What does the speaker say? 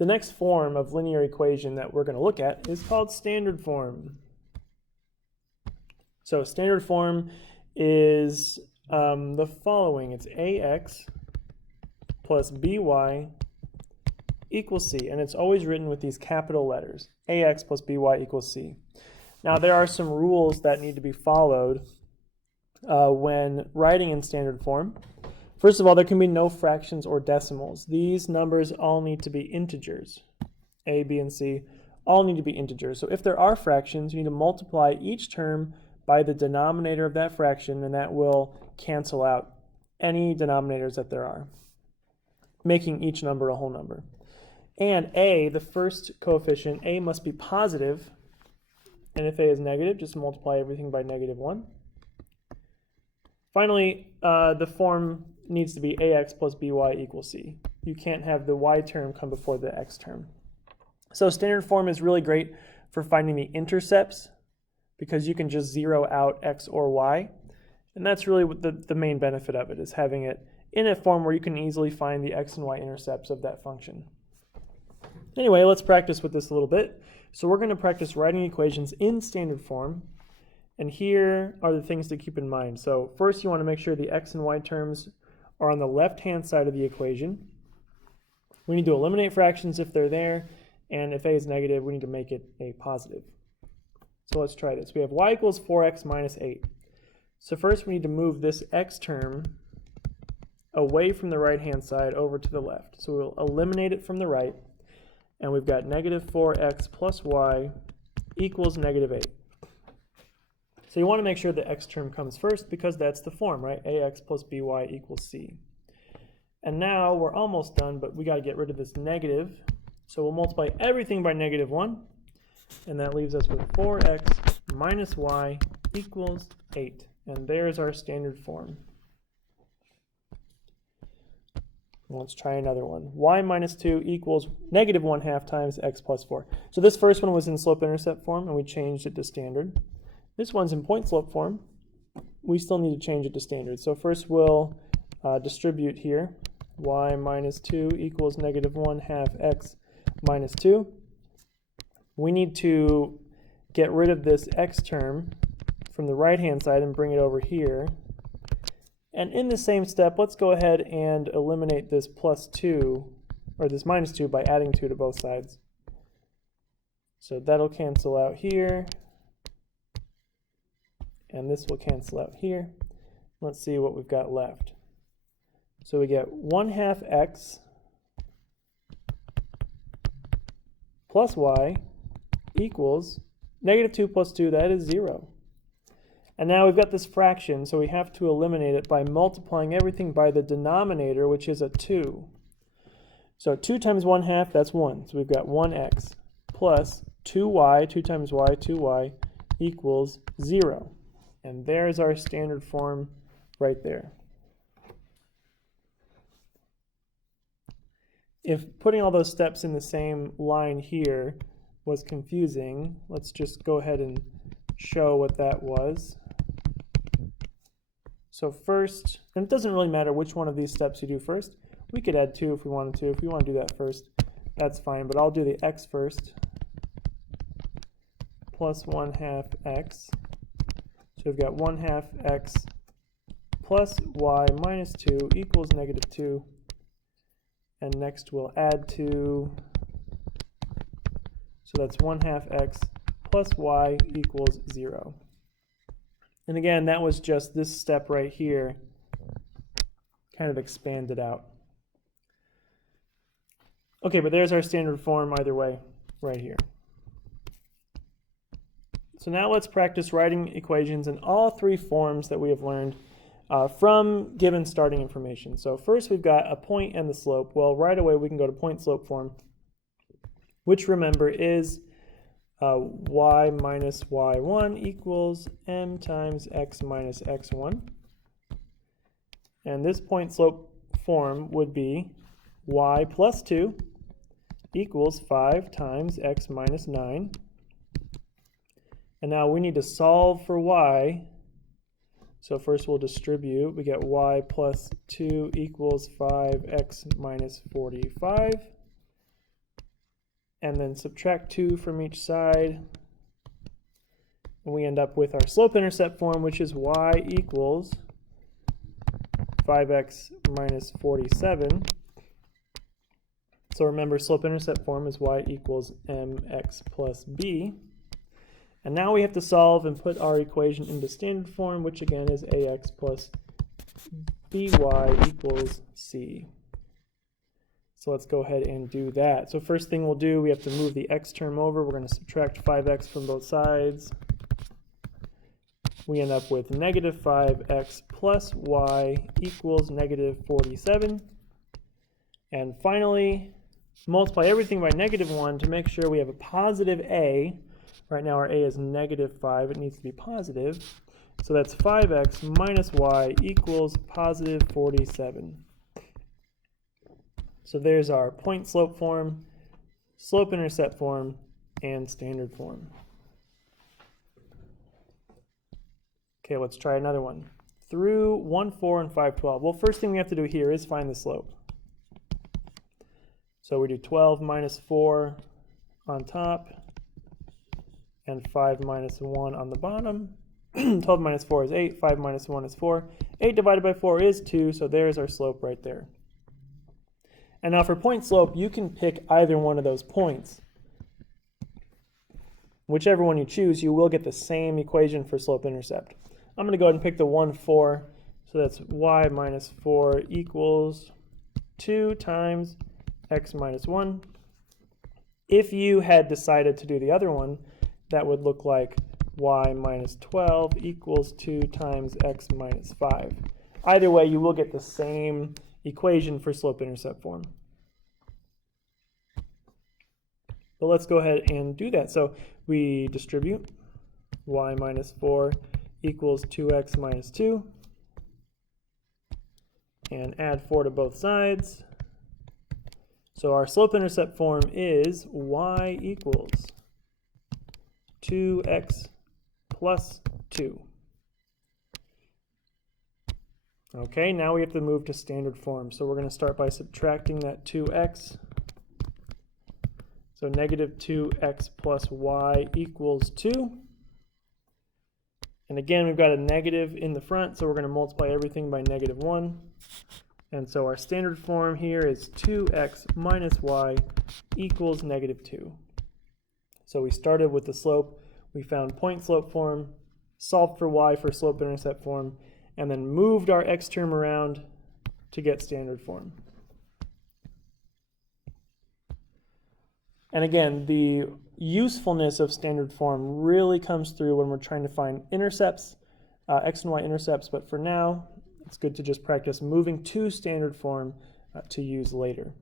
The next form of linear equation that we're going to look at is called standard form. So standard form is the following. It's ax plus by equals c, and it's always written with these capital letters. Ax plus by equals c. Now there are some rules that need to be followed when writing in standard form. First of all, there can be no fractions or decimals. These numbers all need to be integers. A, B, and C all need to be integers. So if there are fractions, you need to multiply each term by the denominator of that fraction, and that will cancel out any denominators that there are, making each number a whole number. And a, the first coefficient, a must be positive, and if a is negative, just multiply everything by -1. Finally, the form needs to be ax plus by equals c. You can't have the y term come before the x term. So standard form is really great for finding the intercepts, because you can just zero out x or y. And that's really what the main benefit of it, is having it in a form where you can easily find the x and y intercepts of that function. Anyway, let's practice with this a little bit. So we're going to practice writing equations in standard form. And here are the things to keep in mind. So first, you want to make sure the x and y terms are on the left-hand side of the equation. We need to eliminate fractions if they're there, and if a is negative, we need to make it a positive. So let's try this. We have y equals 4x minus 8. So first we need to move this x term away from the right-hand side over to the left. So we'll eliminate it from the right, and we've got negative 4x plus y equals negative 8. So you want to make sure the x term comes first, because that's the form, right? Ax plus by equals c. And now we're almost done, but we got to get rid of this negative. So we'll multiply everything by -1, and that leaves us with 4x minus y equals 8. And there's our standard form. Let's try another one. Y minus 2 equals -1/2 times x plus 4. So this first one was in slope-intercept form, and we changed it to standard. This one's in point-slope form. We still need to change it to standard. So first we'll distribute here. Y minus 2 equals -1/2 x minus 2. We need to get rid of this x term from the right-hand side and bring it over here. And in the same step, let's go ahead and eliminate this plus 2, or this minus 2, by adding 2 to both sides. So that'll cancel out here, and this will cancel out here. Let's see what we've got left. So we get 1/2 x plus y equals -2 plus 2, that is 0. And now we've got this fraction, so we have to eliminate it by multiplying everything by the denominator, which is a 2. So 2 times 1/2, that's 1. So we've got 1x plus 2y, 2 times y, 2y, equals 0. And there's our standard form right there. If putting all those steps in the same line here was confusing, let's just go ahead and show what that was. So first, and it doesn't really matter which one of these steps you do first. We could add 2 if we wanted to. If you want to do that first, that's fine, but I'll do the x first. Plus 1/2 x. So we've got 1/2 x plus y minus 2 equals -2. And next we'll add 2. So that's 1/2 x plus y equals 0. And again, that was just this step right here, kind of expanded out. Okay, but there's our standard form either way, right here. So now let's practice writing equations in all three forms that we have learned from given starting information. So first we've got a point and the slope. Well, right away we can go to point-slope form, which remember is y minus y1 equals m times x minus x1. And this point-slope form would be y plus 2 equals 5 times x minus 9. And now we need to solve for y. So first we'll distribute. We get y plus 2 equals 5x minus 45. and then subtract 2 from each side. And we end up with our slope-intercept form, which is y equals 5x minus 47. So remember, slope-intercept form is y equals mx plus b. And now we have to solve and put our equation into standard form, which again is ax plus by equals c. So let's go ahead and do that. So first thing we'll do, we have to move the x term over. We're going to subtract 5x from both sides. We end up with negative 5x plus y equals negative 47. And finally, multiply everything by negative 1 to make sure we have a positive a. Right now our a is negative 5. It needs to be positive. So that's 5x minus y equals positive 47. So there's our point slope form, slope intercept form, and standard form. Okay, let's try another one. Through 1, 4, and 5, 12. Well, first thing we have to do here is find the slope. So we do 12 minus 4 on top, and 5 minus 1 on the bottom. 12 minus 4 is 8, 5 minus 1 is 4. 8 divided by 4 is 2, so there's our slope right there. And now for point slope, you can pick either one of those points. Whichever one you choose, you will get the same equation for slope-intercept. I'm going to go ahead and pick the 1, 4. So that's y minus 4 equals 2 times x minus 1. If you had decided to do the other one, that would look like y minus 12 equals 2 times x minus 5. Either way, you will get the same equation for slope-intercept form. But let's go ahead and do that. So we distribute y minus 4 equals 2x minus 2 and add 4 to both sides. So our slope-intercept form is y equals 2x plus 2. Okay, now we have to move to standard form. So we're going to start by subtracting that 2x. So negative 2x plus y equals 2. And again, we've got a negative in the front, so we're going to multiply everything by negative 1. And so our standard form here is 2x minus y equals negative 2. So we started with the slope. We found point slope form, solved for y for slope intercept form, and then moved our x term around to get standard form. And again, the usefulness of standard form really comes through when we're trying to find intercepts, x and y intercepts, but for now, it's good to just practice moving to standard form to use later.